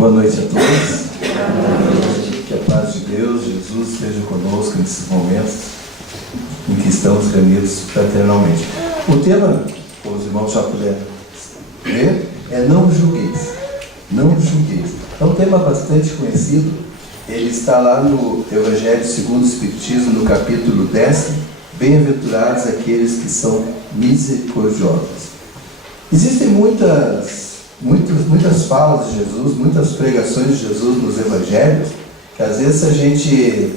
Boa noite a todos. Que a paz de Deus, Jesus, esteja conosco nesses momentos em que estamos reunidos fraternalmente. O tema, como os irmãos já puderam ver, é não julgueis. Não julgueis. É um tema bastante conhecido. Ele está lá no Evangelho segundo o Espiritismo, no capítulo 10. Bem-aventurados aqueles que são misericordiosos. Existem muitas falas de Jesus, muitas pregações de Jesus nos Evangelhos, que às vezes, se a gente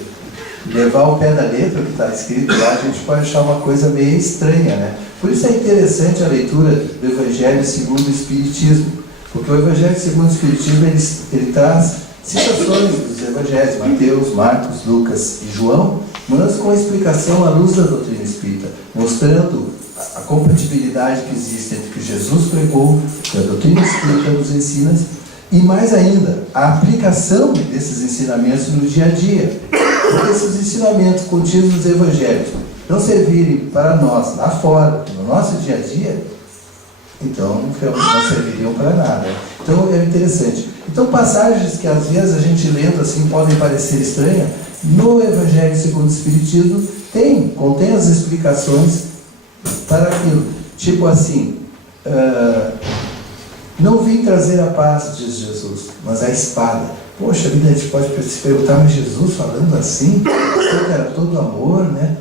levar ao pé da letra o que está escrito lá, a gente pode achar uma coisa meio estranha, né? Por isso é interessante a leitura do Evangelho segundo o Espiritismo, porque o Evangelho segundo o Espiritismo ele traz citações dos Evangelhos, Mateus, Marcos, Lucas e João, mas com a explicação à luz da doutrina espírita, mostrando a compatibilidade que existe entre o que Jesus pregou, que a doutrina espírita nos ensina, e mais ainda, a aplicação desses ensinamentos no dia a dia. Porque esses ensinamentos contidos nos Evangelhos não servirem para nós lá fora, no nosso dia a dia, então não serviriam para nada. Então é interessante. Então passagens que às vezes a gente lendo assim podem parecer estranhas, no Evangelho segundo o Espiritismo contém as explicações para aquilo. Tipo assim, não vim trazer a paz, diz Jesus, mas a espada. Poxa vida, a gente pode se perguntar, mas Jesus falando assim, que era todo amor, né?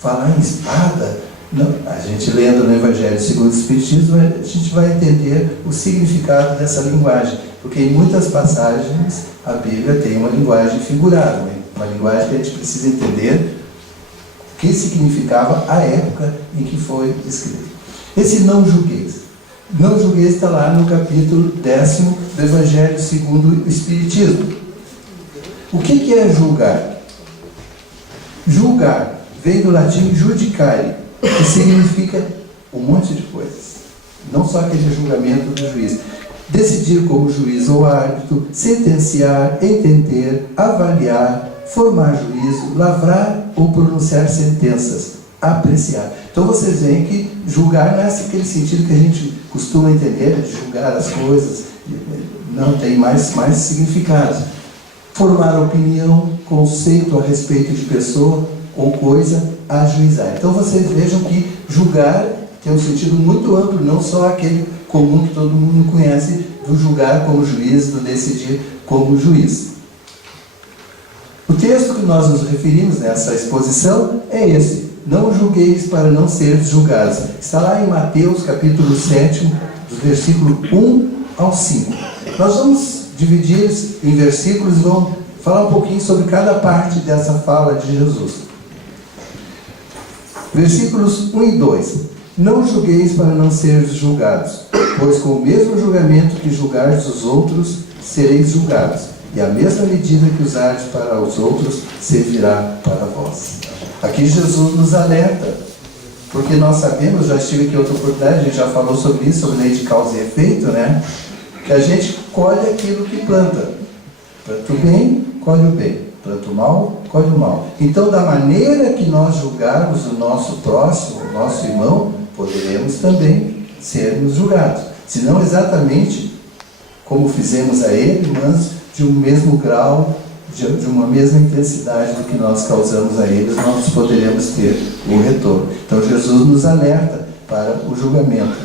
Falar em espada. Não, a gente lendo no Evangelho segundo o Espiritismo, a gente vai entender o significado dessa linguagem, porque em muitas passagens a Bíblia tem uma linguagem figurada, né? Uma linguagem que a gente precisa entender o que significava a época em que foi escrito. Esse não julgueis. Não julgueis está lá no capítulo 10 do Evangelho segundo o Espiritismo. O que é julgar? Julgar vem do latim judicare, que significa um monte de coisas. Não só aquele julgamento do juiz. Decidir como juiz ou árbitro, sentenciar, entender, avaliar, formar juízo, lavrar ou pronunciar sentenças, apreciar. Então vocês veem que julgar não é aquele sentido que a gente costuma entender, de julgar as coisas, não tem mais significado. Formar opinião, conceito a respeito de pessoa ou coisa, ajuizar. Então vocês vejam que julgar tem um sentido muito amplo, não só aquele comum que todo mundo conhece, do julgar como juiz, do decidir como juiz. O texto que nós nos referimos nessa exposição é esse: não julgueis para não seres julgados. Está lá em Mateus capítulo 7, do versículo 1 ao 5. Nós vamos dividir em versículos e vamos falar um pouquinho sobre cada parte dessa fala de Jesus. Versículos 1 e 2. Não julgueis para não seres julgados, pois com o mesmo julgamento que julgardes os outros, sereis julgados, e a mesma medida que usardes para os outros, servirá para vós. Aqui Jesus nos alerta, porque nós sabemos, já estive aqui em outra oportunidade, a gente já falou sobre isso, sobre lei de causa e efeito, né? Que a gente colhe aquilo que planta. Planta o bem, colhe o bem. Planta o mal, colhe o mal. Então, da maneira que nós julgarmos o nosso próximo, o nosso irmão, poderemos também sermos julgados. Se não exatamente como fizemos a ele, mas de um mesmo grau, de uma mesma intensidade do que nós causamos a eles, nós poderemos ter o retorno. Então Jesus nos alerta para o julgamento.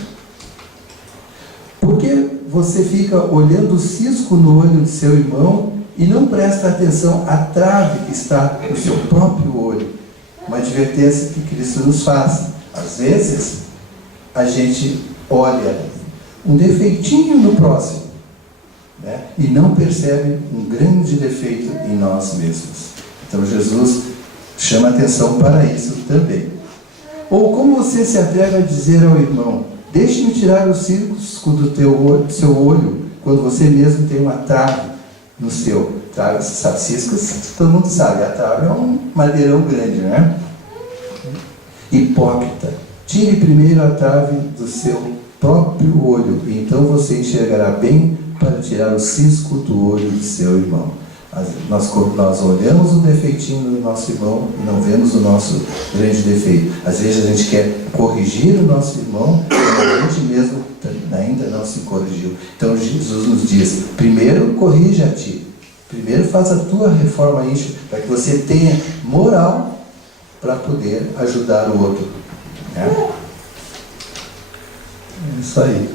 Por que você fica olhando o cisco no olho de seu irmão e não presta atenção à trave que está no seu próprio olho? Uma advertência que Cristo nos faz. Às vezes, a gente olha um defeitinho no próximo, né? E não percebe um grande defeito em nós mesmos. Então Jesus chama atenção para isso também. Ou como você se atreve a dizer ao irmão: deixe-me tirar o cisco do seu olho, quando você mesmo tem uma trave no seu. Trave, sabe, ciscas, todo mundo sabe, a trave é um madeirão grande, né? Hipócrita, tire primeiro a trave do seu próprio olho, e então você enxergará bem para tirar o cisco do olho de seu irmão. Nós olhamos o defeitinho do nosso irmão e não vemos o nosso grande defeito. Às vezes a gente quer corrigir o nosso irmão, mas a gente mesmo ainda não se corrigiu. Então Jesus nos diz: primeiro primeiro corrija a ti. Primeiro faz a tua reforma íntima, para que você tenha moral para poder ajudar o outro. É isso aí.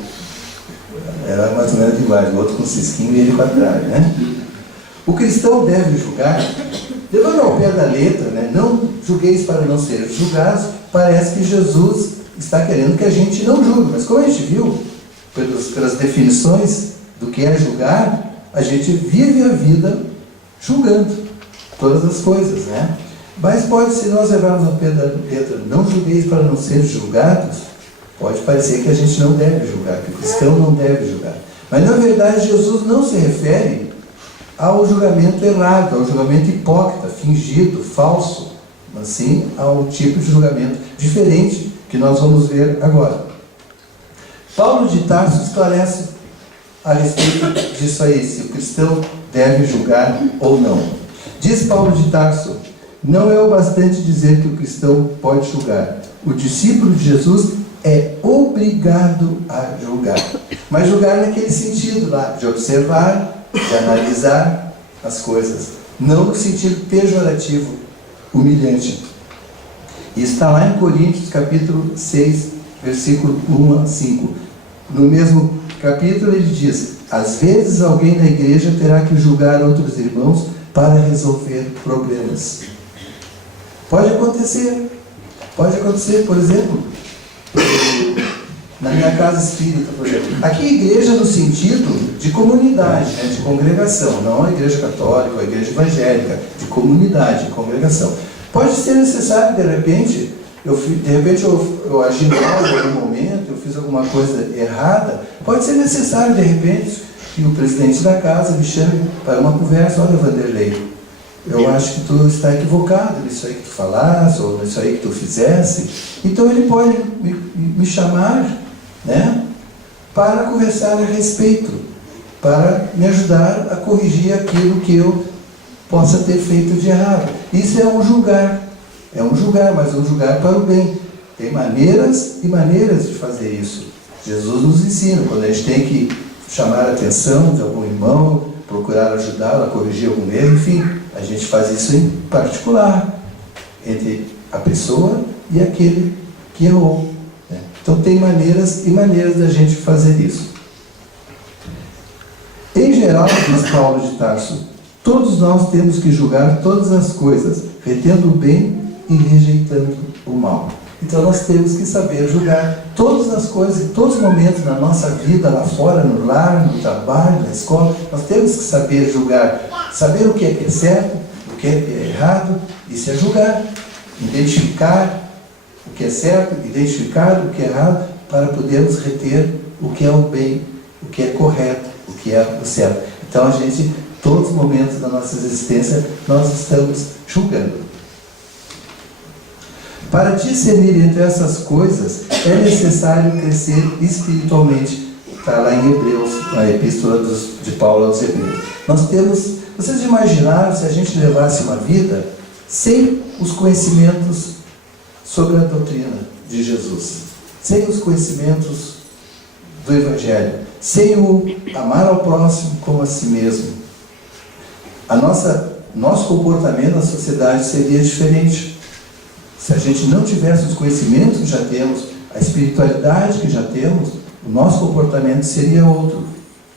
Era mais ou menos a linguagem, o outro com cisquinho e ele com a trave, né? O cristão deve julgar, levando ao pé da letra, né? Não julgueis para não ser julgados. Parece que Jesus está querendo que a gente não julgue, mas como a gente viu, pelas definições do que é julgar, a gente vive a vida julgando todas as coisas, né? Mas pode, se nós levarmos ao pé da letra, não julgueis para não ser julgados, pode parecer que a gente não deve julgar, que o cristão não deve julgar. Mas na verdade Jesus não se refere ao julgamento errado, ao julgamento hipócrita, fingido, falso, mas sim ao tipo de julgamento diferente que nós vamos ver agora. Paulo de Tarso esclarece a respeito disso aí, se o cristão deve julgar ou não. Diz Paulo de Tarso: não é o bastante dizer que o cristão pode julgar. O discípulo de Jesus é obrigado a julgar. Mas julgar naquele sentido lá, de observar, de analisar as coisas. Não no sentido pejorativo, humilhante. E está lá em Coríntios, capítulo 6, versículo 1 a 5. No mesmo capítulo ele diz: às vezes alguém na igreja terá que julgar outros irmãos para resolver problemas. Pode acontecer, por exemplo, na minha casa espírita, por exemplo. Aqui igreja no sentido de comunidade, né, de congregação, não a igreja católica, a igreja evangélica, de comunidade, de congregação. Pode ser necessário, de repente, eu agi mal em algum momento, eu fiz alguma coisa errada, pode ser necessário, de repente, que o presidente da casa me chame para uma conversa: olha, Vanderlei, eu acho que tu está equivocado nisso aí que tu falaste, ou nisso aí que tu fizesse. Então ele pode me chamar, né, para conversar a respeito, para me ajudar a corrigir aquilo que eu possa ter feito de errado. Isso é um julgar, mas um julgar para o bem. Tem maneiras e maneiras de fazer isso. Jesus nos ensina, quando a gente tem que chamar a atenção de algum irmão, procurar ajudá-lo a corrigir algum erro, enfim, a gente faz isso em particular, entre a pessoa e aquele que errou, né? Então tem maneiras e maneiras da gente fazer isso. Em geral, diz Paulo de Tarso, todos nós temos que julgar todas as coisas, retendo o bem e rejeitando o mal. Então nós temos que saber julgar todas as coisas, em todos os momentos da nossa vida, lá fora, no lar, no trabalho, na escola. Nós temos que saber julgar, saber o que é certo, o que é errado, isso é julgar. Identificar o que é certo, identificar o que é errado, para podermos reter o que é o bem, o que é correto, o que é o certo. Então a gente, todos os momentos da nossa existência, nós estamos julgando. Para discernir entre essas coisas, é necessário crescer espiritualmente. Está lá em Hebreus, na epístola de Paulo aos Hebreus. Nós temos, vocês imaginaram se a gente levasse uma vida sem os conhecimentos sobre a doutrina de Jesus, sem os conhecimentos do Evangelho, sem o amar ao próximo como a si mesmo? Nosso comportamento na sociedade seria diferente. Se a gente não tivesse os conhecimentos que já temos, a espiritualidade que já temos, o nosso comportamento seria outro.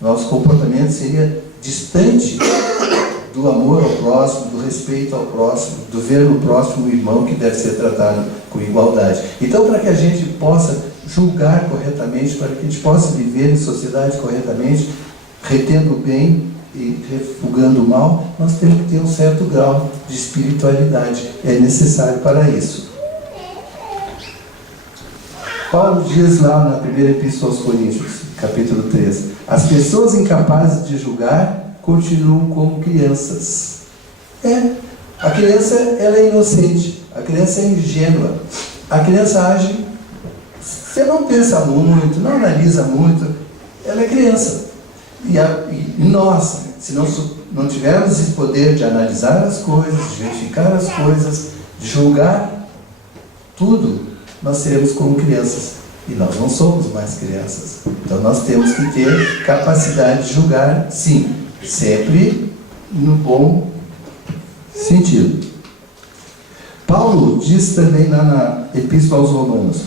Nosso comportamento seria distante do amor ao próximo, do respeito ao próximo, do ver no próximo o irmão que deve ser tratado com igualdade. Então, para que a gente possa julgar corretamente, para que a gente possa viver em sociedade corretamente, retendo o bem e refugando o mal, nós temos que ter um certo grau de espiritualidade. É necessário para isso. Paulo diz lá na primeira epístola aos Coríntios, capítulo 3, as pessoas incapazes de julgar continuam como crianças. A criança, ela é inocente, a criança é ingênua, a criança age, você não pensa muito, não analisa muito, ela é criança. E nós, se não tivermos esse poder de analisar as coisas, de verificar as coisas, de julgar tudo, nós seremos como crianças. E nós não somos mais crianças. Então nós temos que ter capacidade de julgar, sim, sempre no bom sentido. Paulo diz também lá na Epístola aos Romanos: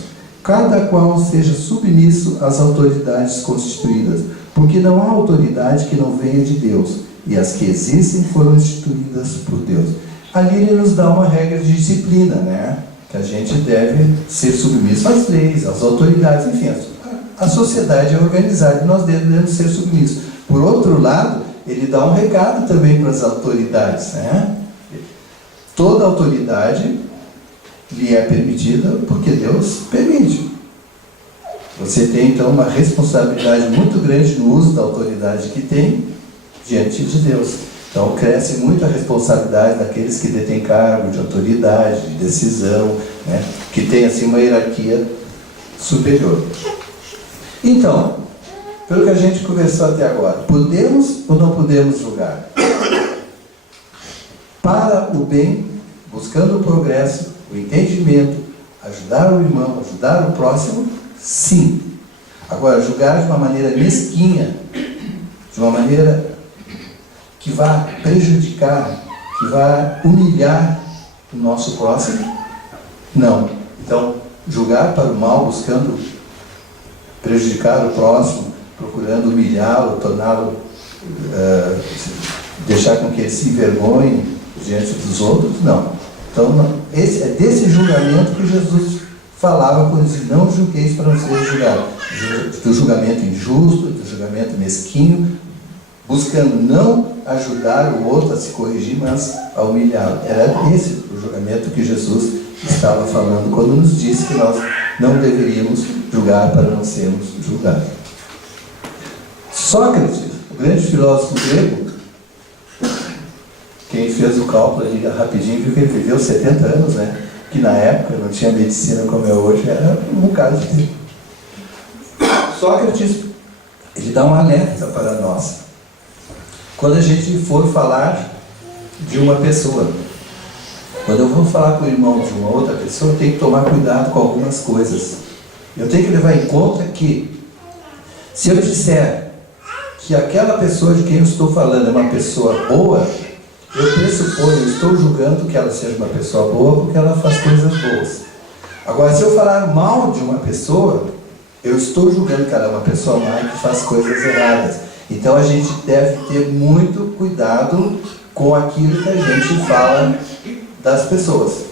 cada qual seja submisso às autoridades constituídas, porque não há autoridade que não venha de Deus, e as que existem foram instituídas por Deus. Ali ele nos dá uma regra de disciplina, né? Que a gente deve ser submisso às leis, às autoridades, enfim. A sociedade é organizada e nós devemos ser submissos. Por outro lado, ele dá um recado também para as autoridades, né? Toda autoridade lhe é permitida porque Deus permite. Você tem então uma responsabilidade muito grande no uso da autoridade que tem diante de Deus. Então cresce muito a responsabilidade daqueles que detêm cargo de autoridade, de decisão, né? Que tem assim uma hierarquia superior. Então, pelo que a gente conversou até agora, podemos ou não podemos julgar? Para o bem, buscando o progresso, o entendimento, ajudar o irmão, ajudar o próximo, sim. Agora, julgar de uma maneira mesquinha, de uma maneira que vá prejudicar, que vá humilhar o nosso próximo, não. Então, julgar para o mal, buscando prejudicar o próximo, procurando humilhá-lo, torná-lo, deixar com que ele se envergonhe diante dos outros, não. Então, é desse julgamento que Jesus falava quando dizia: não julgueis para não ser julgado. Do julgamento injusto, do julgamento mesquinho, buscando não ajudar o outro a se corrigir, mas a humilhá-lo. Era esse o julgamento que Jesus estava falando quando nos disse que nós não deveríamos julgar para não sermos julgados. Sócrates, o grande filósofo grego, quem fez o cálculo ali rapidinho viu que ele viveu 70 anos, né? Que na época não tinha medicina como é hoje, era um bocado de tempo. Sócrates, ele dá um alerta para nós. Quando a gente for falar de uma pessoa, quando eu vou falar com o irmão de uma outra pessoa, eu tenho que tomar cuidado com algumas coisas. Eu tenho que levar em conta que, se eu disser que aquela pessoa de quem eu estou falando é uma pessoa boa, eu pressuponho, eu estou julgando que ela seja uma pessoa boa porque ela faz coisas boas. Agora, se eu falar mal de uma pessoa, eu estou julgando que ela é uma pessoa má e que faz coisas erradas. Então a gente deve ter muito cuidado com aquilo que a gente fala das pessoas.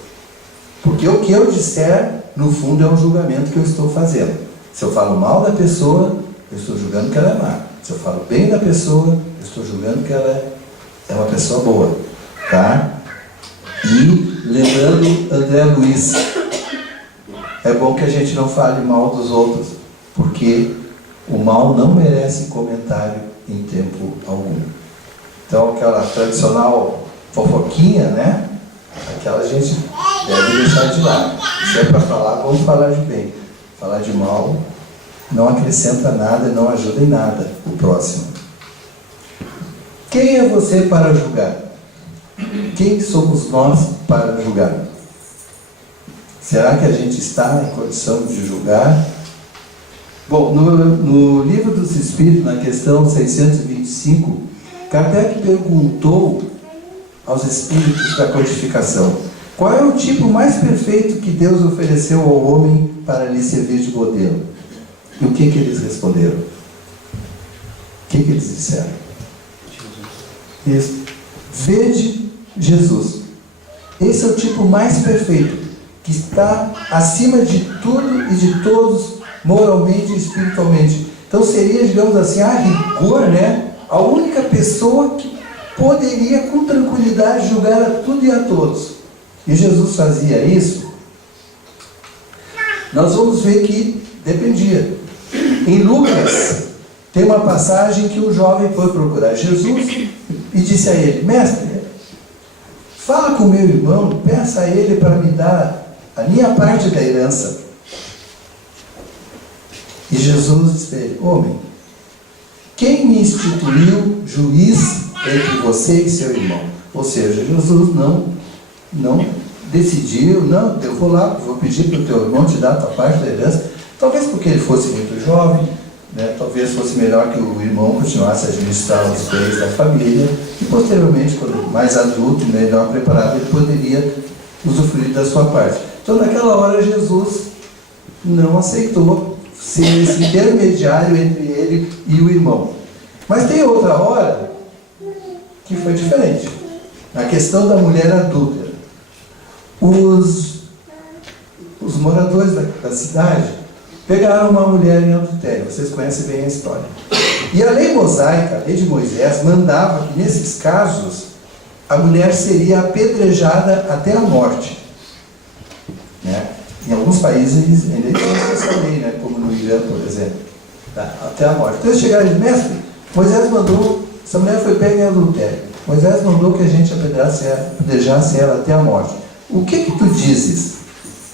Porque o que eu disser, no fundo, é um julgamento que eu estou fazendo. Se eu falo mal da pessoa, eu estou julgando que ela é má. Se eu falo bem da pessoa, eu estou julgando que ela é uma pessoa boa. Tá? E lembrando André Luiz, é bom que a gente não fale mal dos outros, porque o mal não merece comentário em tempo algum. Então aquela tradicional fofoquinha, né? Aquela a gente deve deixar de lado. Se é para falar, vamos falar de bem. Falar de mal não acrescenta nada, não ajuda em nada o próximo. Quem é você para julgar? Quem somos nós para julgar? Será que a gente está em condição de julgar? Bom, no Livro dos Espíritos, na questão 625, Kardec perguntou aos espíritos da codificação: qual é o tipo mais perfeito que Deus ofereceu ao homem para lhe servir de modelo? E o que eles responderam? O que eles disseram? Isso. Vede Jesus. Esse é o tipo mais perfeito, que está acima de tudo e de todos, moralmente e espiritualmente. Então seria, digamos assim, a rigor, né, a única pessoa que poderia com tranquilidade julgar a tudo e a todos. E Jesus fazia isso? Nós vamos ver que dependia. Em Lucas, tem uma passagem que um jovem foi procurar Jesus e disse a ele: mestre, fala com meu irmão, peça a ele para me dar a minha parte da herança. E Jesus disse a ele: homem, quem me instituiu juiz entre você e seu irmão? Ou seja, Jesus não decidiu, não, eu vou lá, vou pedir para o teu irmão te dar a tua parte da herança. Talvez porque ele fosse muito jovem, né, talvez fosse melhor que o irmão continuasse a administrar os bens da família e posteriormente, quando mais adulto, melhor preparado, ele poderia usufruir da sua parte. Então naquela hora Jesus não aceitou ser esse intermediário entre ele e o irmão. Mas tem outra hora que foi diferente. A questão da mulher adúltera. Os moradores da cidade pegaram uma mulher em adultério. Vocês conhecem bem a história. E a lei mosaica, a lei de Moisés, mandava que nesses casos a mulher seria apedrejada até a morte. Né? Em alguns países ainda existe essa lei, né? Como no Irã, por exemplo. Tá? Até a morte. Então eles chegaram e disseram: mestre, Moisés mandou, essa mulher foi pega em adultério. Moisés mandou que a gente apedrejasse ela até a morte. O que tu dizes?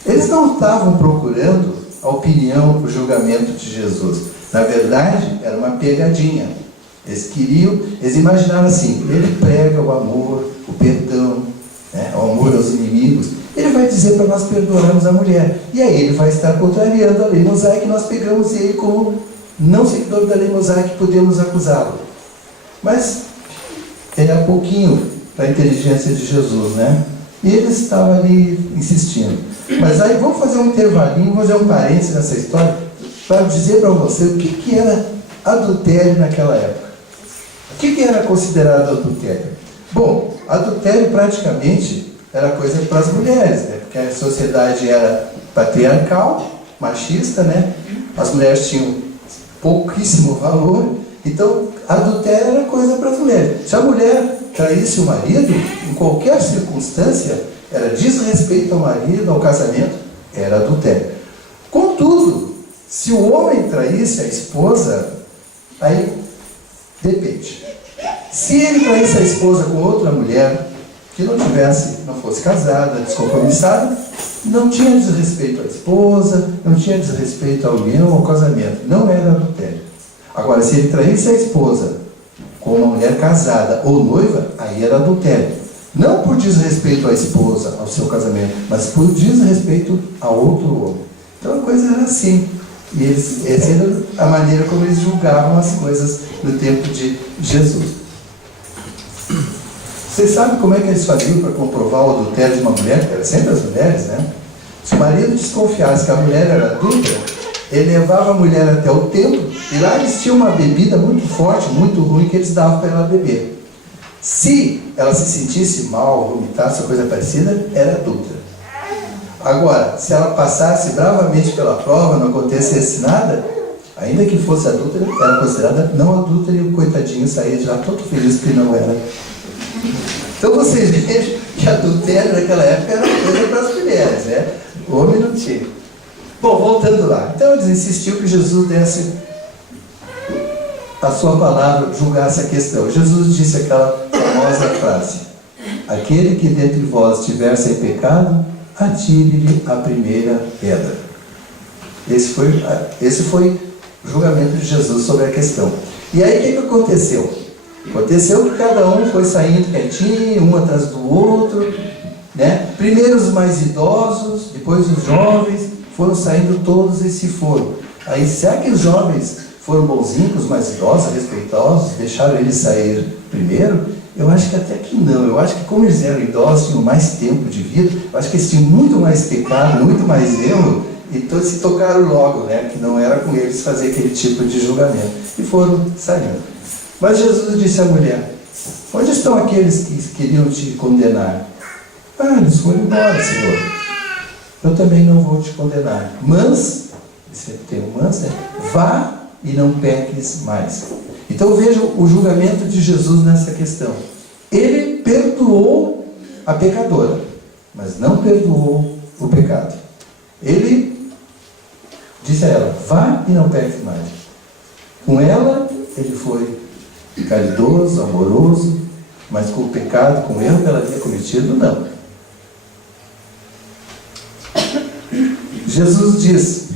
Eles não estavam procurando a opinião, o julgamento de Jesus. Na verdade, era uma pegadinha. Eles imaginaram assim: ele prega o amor, o perdão, né, o amor aos inimigos. Ele vai dizer para nós perdoarmos a mulher. E aí ele vai estar contrariando a lei mosaica, e nós pegamos ele como não seguidor da lei mosaica e podemos acusá-lo. Mas era pouquinho para a inteligência de Jesus, né? E ele estava ali insistindo. Mas aí vamos fazer um intervalinho, vamos fazer um parênteses nessa história, para dizer para você o que era adultério naquela época. O que era considerado adultério? Bom, adultério praticamente era coisa para as mulheres, né? Porque a sociedade era patriarcal, machista, né? As mulheres tinham pouquíssimo valor, então adultério era coisa para as mulheres. Se a mulher traísse o marido, em qualquer circunstância, era desrespeito ao marido, ao casamento, era adultério. Contudo, se o homem traísse a esposa, aí depende. Se ele traísse a esposa com outra mulher, que não fosse casada, descompromissada, não tinha desrespeito à esposa, não tinha desrespeito à união, ao casamento. Não era adultério. Agora, se ele traísse a esposa com uma mulher casada ou noiva, aí era adultério. Não por desrespeito à esposa, ao seu casamento, mas por desrespeito a outro homem. Então a coisa era assim. E essa era a maneira como eles julgavam as coisas no tempo de Jesus. Vocês sabem como é que eles faziam para comprovar o adultério de uma mulher? Era sempre as mulheres, né? Se o marido desconfiasse que a mulher era adúltera, ele levava a mulher até o templo, e lá eles tinham uma bebida muito forte, muito ruim, que eles davam para ela beber. Se ela se sentisse mal, vomitasse ou coisa parecida, era adúltera. Agora, se ela passasse bravamente pela prova, não acontecesse nada, ainda que fosse adúltera, era considerada não adúltera, e o coitadinho saía de lá todo feliz que não era. Então vocês vejam que adultério naquela época era coisa para as mulheres, né? O homem não tinha. Bom, voltando lá. Então eles insistiam que Jesus desse a sua palavra, julgasse a questão. Jesus disse aquela famosa frase: aquele que dentre vós tiver sem pecado, atire-lhe a primeira pedra. Esse foi o julgamento de Jesus sobre a questão. E aí o que aconteceu? Aconteceu que cada um foi saindo quietinho, um atrás do outro, né? Primeiro os mais idosos, depois os jovens, foram saindo todos e se foram. Aí, será que os jovens foram bonzinhos, os mais idosos, respeitosos, deixaram eles sair primeiro? Eu acho que até que não. Eu acho que como eles eram idosos, tinham mais tempo de vida, eu acho que eles tinham muito mais pecado, muito mais erro, então se tocaram logo, né? Que não era com eles fazer aquele tipo de julgamento. E foram saindo. Mas Jesus disse à mulher: onde estão aqueles que queriam te condenar? Ah, eles foram embora, Senhor. Eu também não vou te condenar. Mas, você tem um mas, né? Vá e não peques mais. Então vejam o julgamento de Jesus nessa questão. Ele perdoou a pecadora, mas não perdoou o pecado. Ele disse a ela: vá e não peques mais. Com ela, ele foi caridoso, amoroso, mas com o pecado, com o erro que ela havia cometido, não. Jesus diz,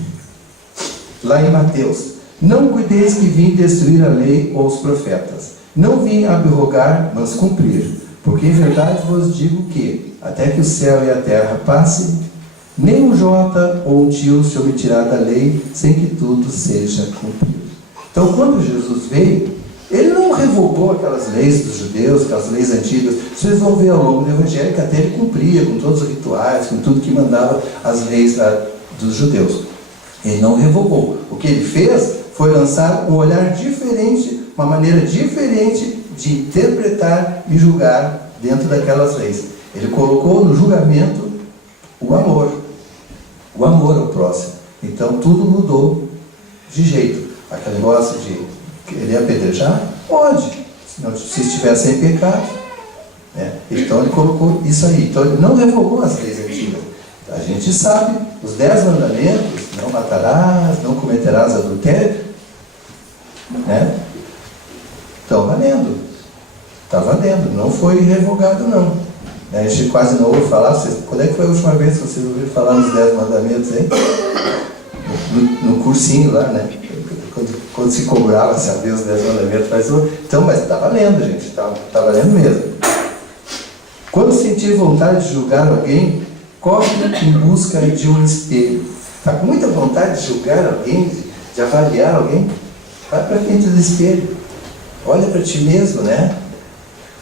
lá em Mateus: não cuideis que vim destruir a lei ou os profetas. Não vim abrogar, mas cumprir. Porque em verdade vos digo que, até que o céu e a terra passem, nem um jota ou um tio se omitirá da lei, sem que tudo seja cumprido. Então, quando Jesus veio, ele não revogou aquelas leis dos judeus, aquelas leis antigas. Vocês vão ver ao longo do Evangelho que até ele cumpria com todos os rituais, com tudo que mandava as leis dos judeus. Ele não revogou. O que ele fez foi lançar um olhar diferente, uma maneira diferente de interpretar e julgar dentro daquelas leis. Ele colocou no julgamento o amor ao próximo. Então tudo mudou de jeito. Aquele negócio de querer apedrejar, pode, se estiver sem pecado, né? Então ele colocou isso aí. Então ele não revogou as leis antigas. A gente sabe, os 10 mandamentos, não matarás, não cometerás adultério, né? Estão valendo. Está valendo, não foi revogado não. A gente quase não ouve falar. Quando é que foi a última vez que vocês ouviram falar nos 10 mandamentos aí? No cursinho lá, né? Quando se cobrava saber os 10 mandamentos. Então, mas está valendo, gente. Está valendo mesmo. Quando sentir vontade de julgar alguém, corre em busca de um espelho. Está com muita vontade de julgar alguém, de avaliar alguém? Vai para frente do espelho. Olha para ti mesmo, né?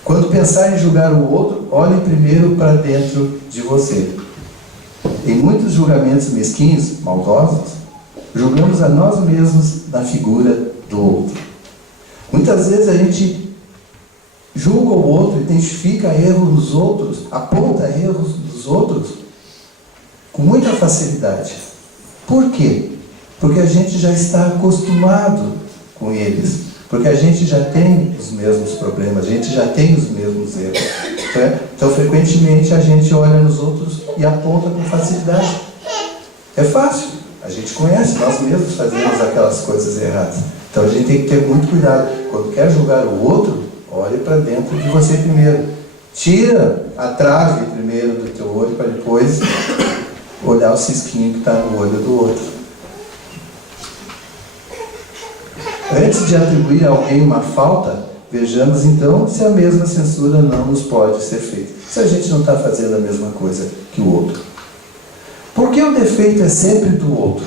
Quando pensar em julgar o outro, olhe primeiro para dentro de você. Em muitos julgamentos mesquinhos, maldosos, julgamos a nós mesmos na figura do outro. Muitas vezes a gente julga o outro, identifica erros nos outros, aponta erros dos outros com muita facilidade. Por quê? Porque a gente já está acostumado com eles. Porque a gente já tem os mesmos problemas, a gente já tem os mesmos erros. Então, frequentemente, a gente olha nos outros e aponta com facilidade. É fácil. A gente conhece, nós mesmos fazemos aquelas coisas erradas. Então, a gente tem que ter muito cuidado. Quando quer julgar o outro, olhe para dentro de você primeiro. Tira a trave primeiro do teu olho, para depois olhar o cisquinho que está no olho do outro. Antes de atribuir a alguém uma falta, vejamos então se a mesma censura não nos pode ser feita. Se a gente não está fazendo a mesma coisa que o outro. Por que o defeito é sempre do outro?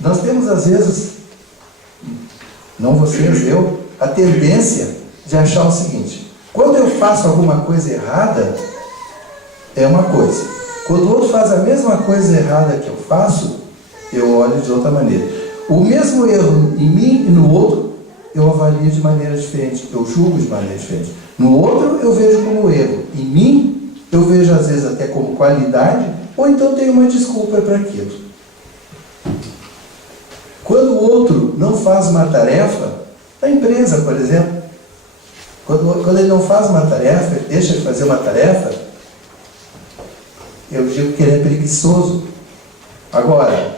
Nós temos às vezes, não vocês, eu, a tendência de achar o seguinte: quando eu faço alguma coisa errada, é uma coisa. Quando o outro faz a mesma coisa errada que eu faço, eu olho de outra maneira. O mesmo erro em mim e no outro, eu avalio de maneira diferente, eu julgo de maneira diferente. No outro, eu vejo como erro. Em mim, eu vejo às vezes até como qualidade, ou então tenho uma desculpa para aquilo. Quando o outro não faz uma tarefa, na empresa, por exemplo, quando ele não faz uma tarefa, ele deixa de fazer uma tarefa, eu digo que ele é preguiçoso. Agora,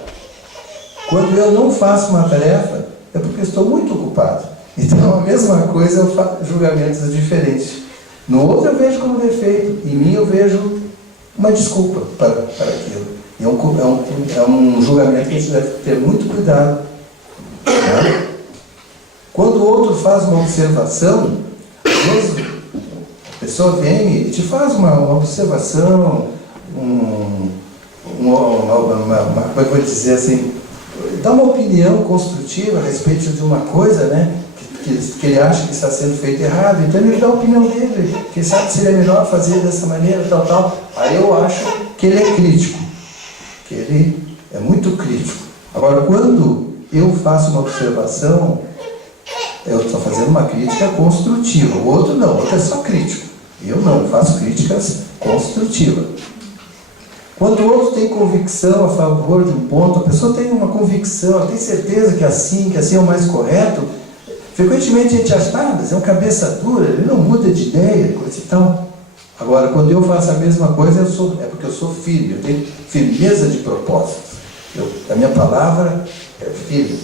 quando eu não faço uma tarefa, é porque estou muito ocupado. Então, a mesma coisa, eu faço julgamentos diferentes. No outro eu vejo como defeito, em mim eu vejo uma desculpa para aquilo. É um julgamento que a gente deve ter muito cuidado. Né? Quando o outro faz uma observação, a pessoa vem e te faz uma observação, como é que eu vou dizer assim, dá uma opinião construtiva a respeito de uma coisa, né, que ele acha que está sendo feito errado. Então ele dá a opinião dele, que sabe que seria melhor fazer dessa maneira, tal. Aí eu acho que ele é crítico, que ele é muito crítico. Agora, quando eu faço uma observação, eu estou fazendo uma crítica construtiva. O outro não, o outro é só crítico. Eu não, eu faço críticas construtivas. Quando o outro tem convicção a favor de um ponto, a pessoa tem uma convicção, ela tem certeza que assim é o mais correto, frequentemente a gente acha, mas é um cabeça dura, ele não muda de ideia, coisa e tal. Agora, quando eu faço a mesma coisa, é porque eu sou firme, eu tenho firmeza de propósitos. A minha palavra é firme.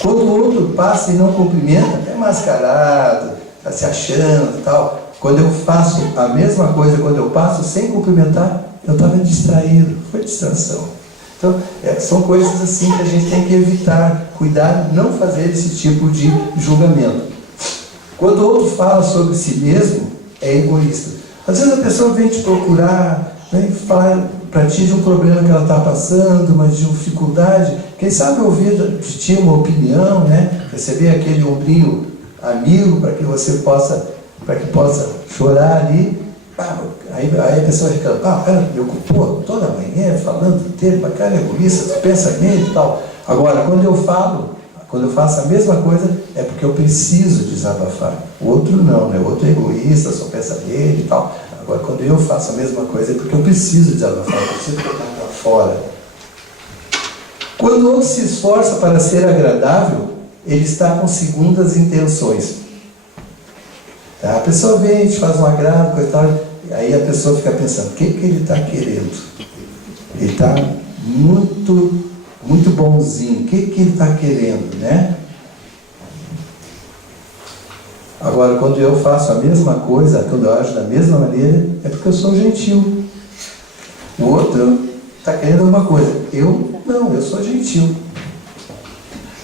Quando o outro passa e não cumprimenta, é mascarado, está se achando e tal. Quando eu faço a mesma coisa, quando eu passo sem cumprimentar, eu estava distraído, foi distração. Então, são coisas assim que a gente tem que evitar, cuidar, não fazer esse tipo de julgamento. Quando o outro fala sobre si mesmo, é egoísta. Às vezes a pessoa vem te procurar, vem falar para ti de um problema que ela está passando, uma dificuldade, Quem sabe ouvir de ti uma opinião, né? Receber aquele ombrinho amigo para que possa chorar ali. Aí a pessoa fica, o cara me ocupou toda manhã falando dele, mas cara é egoísta, tu pensa nele e tal. Agora, quando eu faço a mesma coisa, é porque eu preciso desabafar. O outro não, né? O outro é egoísta, só pensa nele e tal. Agora, quando eu faço a mesma coisa, é porque eu preciso desabafar, eu preciso colocar para fora. Quando o outro se esforça para ser agradável, ele está com segundas intenções. Tá? A pessoa vem, a gente faz um agrado, coisa e tal, aí a pessoa fica pensando, o que ele está querendo? Ele está muito bonzinho, o que ele está querendo, né? Agora, quando eu faço a mesma coisa, quando eu ajo da mesma maneira, é porque eu sou gentil. O outro está querendo alguma coisa, eu não, eu sou gentil.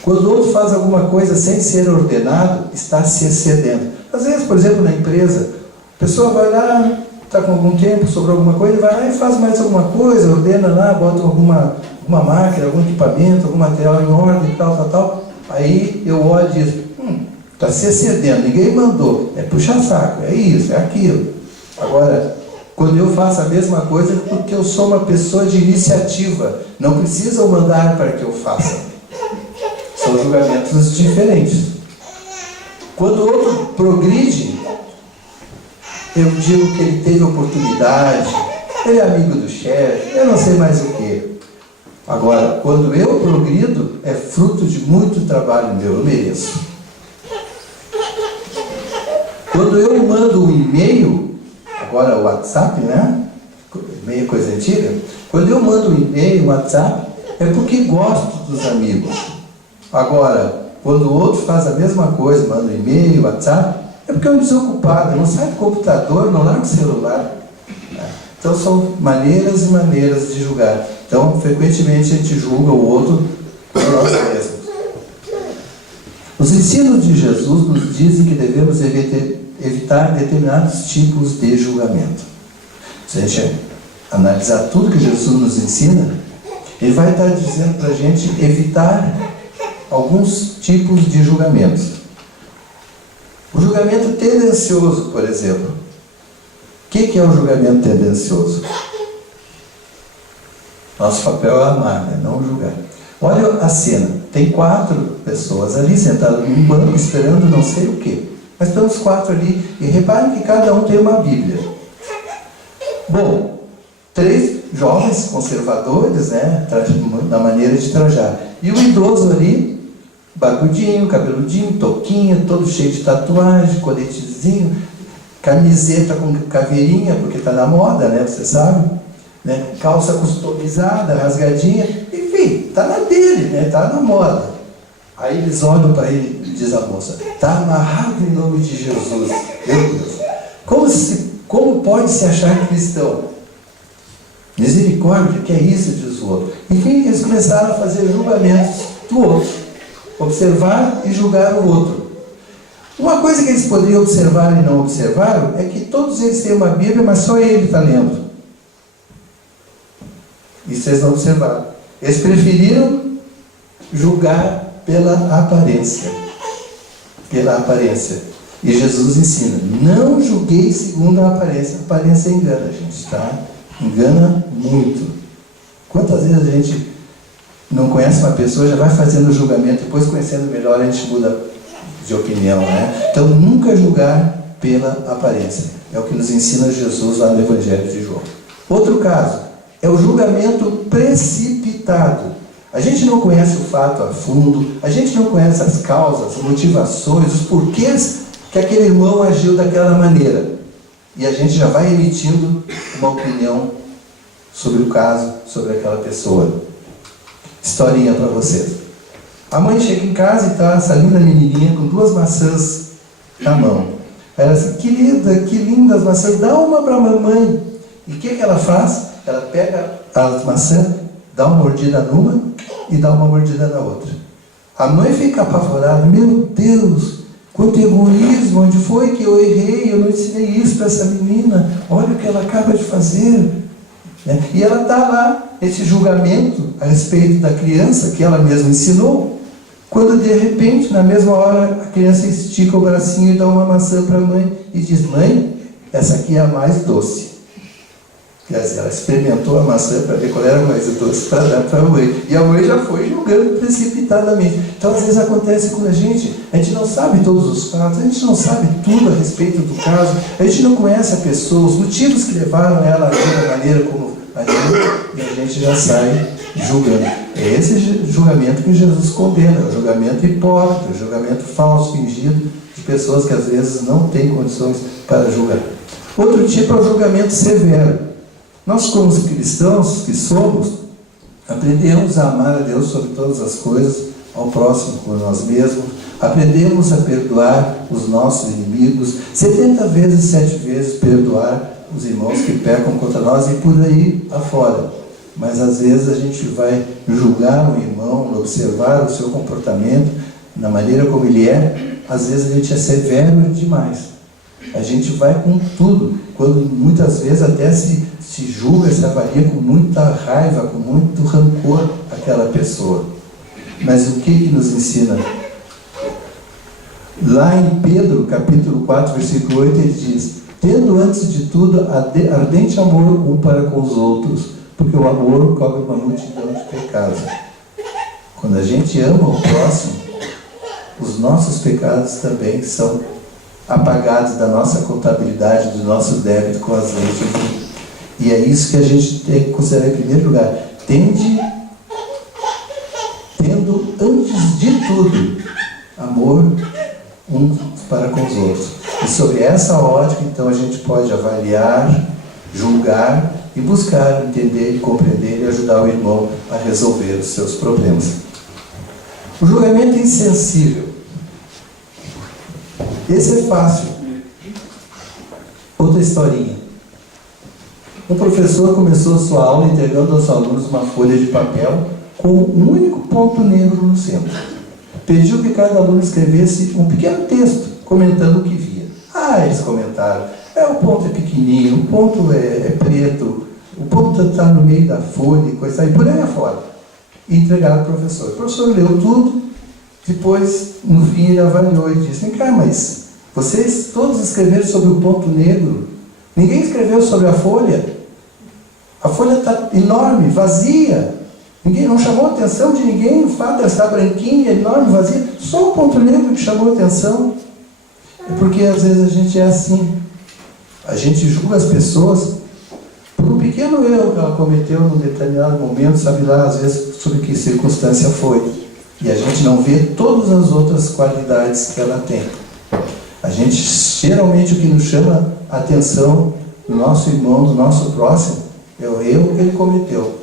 Quando o outro faz alguma coisa sem ser ordenado, está se excedendo. Às vezes, por exemplo, na empresa, a pessoa vai lá, está com algum tempo, sobrou alguma coisa, vai lá e faz mais alguma coisa, ordena lá, bota alguma máquina, algum equipamento, algum material em ordem, tal. Aí eu olho e digo, está se excedendo, ninguém mandou, é puxar saco, é isso, é aquilo. Agora, quando eu faço a mesma coisa, é porque eu sou uma pessoa de iniciativa, não precisam mandar para que eu faça. São julgamentos diferentes. Quando o outro progride, eu digo que ele teve oportunidade, ele é amigo do chefe, eu não sei mais o que. Agora, quando eu progrido, é fruto de muito trabalho meu, eu mereço. Quando eu mando um e-mail, agora o WhatsApp, né? Meio coisa antiga. Quando eu mando um e-mail, um WhatsApp, é porque gosto dos amigos. Agora, quando o outro faz a mesma coisa, manda um e-mail, WhatsApp, é porque é um desocupado, não sai do computador, não larga o celular. Então são maneiras e maneiras de julgar. Então, frequentemente a gente julga o outro por nós mesmos. Os ensinos de Jesus nos dizem que devemos evitar determinados tipos de julgamento. Se a gente analisar tudo que Jesus nos ensina, ele vai estar dizendo para a gente evitar alguns tipos de julgamentos. O julgamento tendencioso, por exemplo. O que é o julgamento tendencioso? Nosso papel é amar, né? Não julgar. Olha a cena. Tem 4 pessoas ali sentadas num banco esperando não sei o quê. Mas estão os 4 ali. E reparem que cada um tem uma Bíblia. Bom, 3 jovens conservadores, né? Na maneira de trajar. E o idoso ali, barbudinho, cabeludinho, touquinha, todo cheio de tatuagem, coletezinho, camiseta com caveirinha, porque está na moda, né? Você sabe? Né? Calça customizada, rasgadinha, enfim, está na dele, né? Está na moda. Aí eles olham para ele e diz a moça, está amarrado em nome de Jesus. Meu Deus, como pode se achar cristão? Misericórdia, que é isso, diz o outro. Enfim, eles começaram a fazer julgamentos do outro, observar e julgar o outro. Uma coisa que eles poderiam observar e não observaram é que todos eles têm uma Bíblia, mas só ele está lendo. Isso eles não observaram. Eles preferiram julgar pela aparência. Pela aparência. E Jesus ensina, não julguei segundo a aparência. A aparência engana, gente, tá? Engana muito. Quantas vezes a gente não conhece uma pessoa, já vai fazendo julgamento, depois conhecendo melhor a gente muda de opinião, né? Então, nunca julgar pela aparência. É o que nos ensina Jesus lá no Evangelho de João. Outro caso, é o julgamento precipitado. A gente não conhece o fato a fundo, a gente não conhece as causas, as motivações, os porquês que aquele irmão agiu daquela maneira. E a gente já vai emitindo uma opinião sobre o caso, sobre aquela pessoa. Historinha para vocês. A mãe chega em casa e está essa linda menininha com 2 maçãs na mão. Ela diz, querida, que lindas maçãs, dá uma para a mamãe. E o que ela faz? Ela pega as maçãs, dá uma mordida numa e dá uma mordida na outra. A mãe fica apavorada, meu Deus, quanto egoísmo, onde foi que eu errei, eu não ensinei isso para essa menina, olha o que ela acaba de fazer. E ela está lá, esse julgamento a respeito da criança que ela mesma ensinou, quando de repente, na mesma hora, a criança estica o bracinho e dá uma maçã para a mãe e diz: mãe, essa aqui é a mais doce. Quer dizer, ela experimentou a maçã para ver qual era a mais doce para dar para a mãe. E a mãe já foi julgando precipitadamente. Então, às vezes acontece com a gente não sabe todos os fatos, a gente não sabe tudo a respeito do caso, a gente não conhece a pessoa, os motivos que levaram ela a agir da maneira como agiu, e a gente já sai julgando. É esse julgamento que Jesus condena, o julgamento hipócrita, o julgamento falso, fingido, de pessoas que às vezes não têm condições para julgar. Outro tipo é o julgamento severo. Nós, como cristãos que somos, aprendemos a amar a Deus sobre todas as coisas, ao próximo como nós mesmos, aprendemos a perdoar os nossos inimigos, 70 vezes, 7 vezes perdoar os irmãos que pecam contra nós e por aí afora. Mas às vezes a gente vai julgar um irmão, observar o seu comportamento, na maneira como ele é, às vezes a gente é severo demais. A gente vai com tudo, quando muitas vezes até se julga, se avalia com muita raiva, com muito rancor aquela pessoa. Mas o que nos ensina? Lá em Pedro, capítulo 4, versículo 8, ele diz: tendo antes de tudo ardente amor um para com os outros, porque o amor cobre uma multidão de pecados. Quando a gente ama o próximo, os nossos pecados também são apagados da nossa contabilidade, do nosso débito com as leis divinas. E é isso que a gente tem que considerar em primeiro lugar. Tendo antes de tudo amor uns para com os outros. E sobre essa ótica, então, a gente pode avaliar, julgar e buscar entender, compreender e ajudar o irmão a resolver os seus problemas. O julgamento insensível. Esse é fácil. Outra historinha. Um professor começou sua aula entregando aos alunos uma folha de papel com um único ponto negro no centro. Pediu que cada aluno escrevesse um pequeno texto comentando o que via. Eles comentaram: o ponto é pequenininho, o ponto é preto, o ponto está no meio da folha e coisa e por aí afora. E entregaram ao professor. O professor leu tudo, depois, no fim, ele avaliou e disse: vem cá, mas vocês todos escreveram sobre o ponto negro? Ninguém escreveu sobre a folha? A folha está enorme, vazia. Ninguém não chamou a atenção de ninguém, o fato de estar branquinha, enorme, vazia. Só o ponto negro que chamou a atenção. É porque às vezes a gente é assim. A gente julga as pessoas por um pequeno erro que ela cometeu num determinado momento, sabe lá, às vezes, sobre que circunstância foi. E a gente não vê todas as outras qualidades que ela tem. A gente, geralmente, o que nos chama a atenção do nosso irmão, do nosso próximo, é o erro que ele cometeu,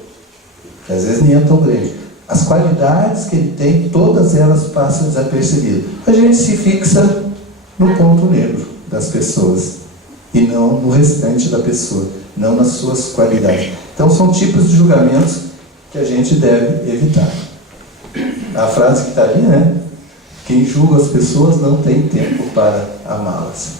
que às vezes nem é tão grande. As qualidades que ele tem, todas elas passam desapercebidas. A gente se fixa no ponto negro das pessoas e não no restante da pessoa, não nas suas qualidades. Então são tipos de julgamentos que a gente deve evitar. A frase que está ali, né? Quem julga as pessoas não tem tempo para amá-las.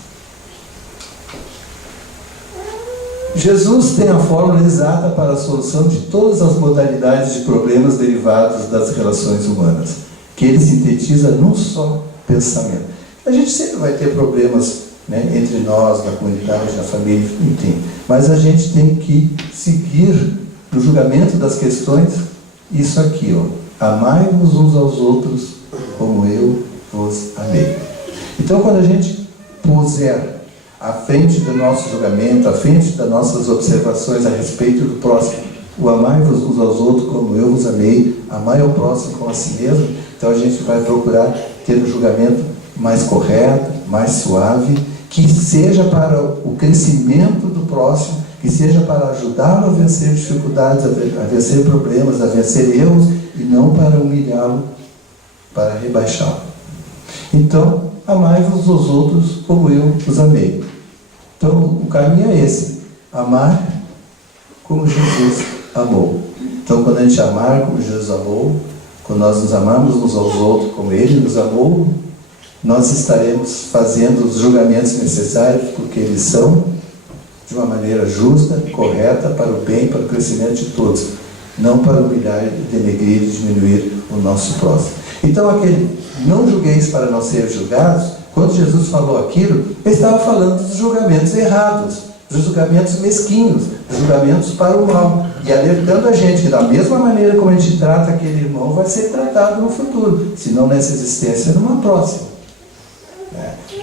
Jesus tem a fórmula exata para a solução de todas as modalidades de problemas derivados das relações humanas, que ele sintetiza num só pensamento. A gente sempre vai ter problemas, né, entre nós, na comunidade, na família, enfim, mas a gente tem que seguir no julgamento das questões isso aqui, amai-vos uns aos outros como eu vos amei. Então, quando a gente puser à frente do nosso julgamento, à frente das nossas observações a respeito do próximo, o amai-vos uns aos outros como eu vos amei, amai ao próximo como a si mesmo, então a gente vai procurar ter um julgamento mais correto, mais suave, que seja para o crescimento do próximo, que seja para ajudá-lo a vencer dificuldades, a vencer problemas, a vencer erros, e não para humilhá-lo, para rebaixá-lo. Então, amai-vos aos outros como eu os amei. Então, o caminho é esse: amar como Jesus amou. Então, quando a gente amar como Jesus amou, quando nós nos amamos uns aos outros como Ele nos amou, nós estaremos fazendo os julgamentos necessários, porque eles são de uma maneira justa, correta, para o bem, para o crescimento de todos. não para humilhar, denegrir e diminuir o nosso próximo. Então aquele não julgueis para não ser julgados, quando Jesus falou aquilo, ele estava falando dos julgamentos errados, dos julgamentos mesquinhos, dos julgamentos para o mal, e alertando a gente que da mesma maneira como a gente trata aquele irmão, vai ser tratado no futuro, se não nessa existência, numa próxima.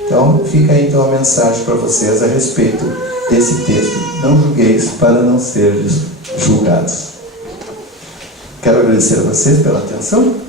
Então fica aí então a mensagem para vocês a respeito desse texto: não julgueis para não ser julgados. Quero agradecer a vocês pela atenção.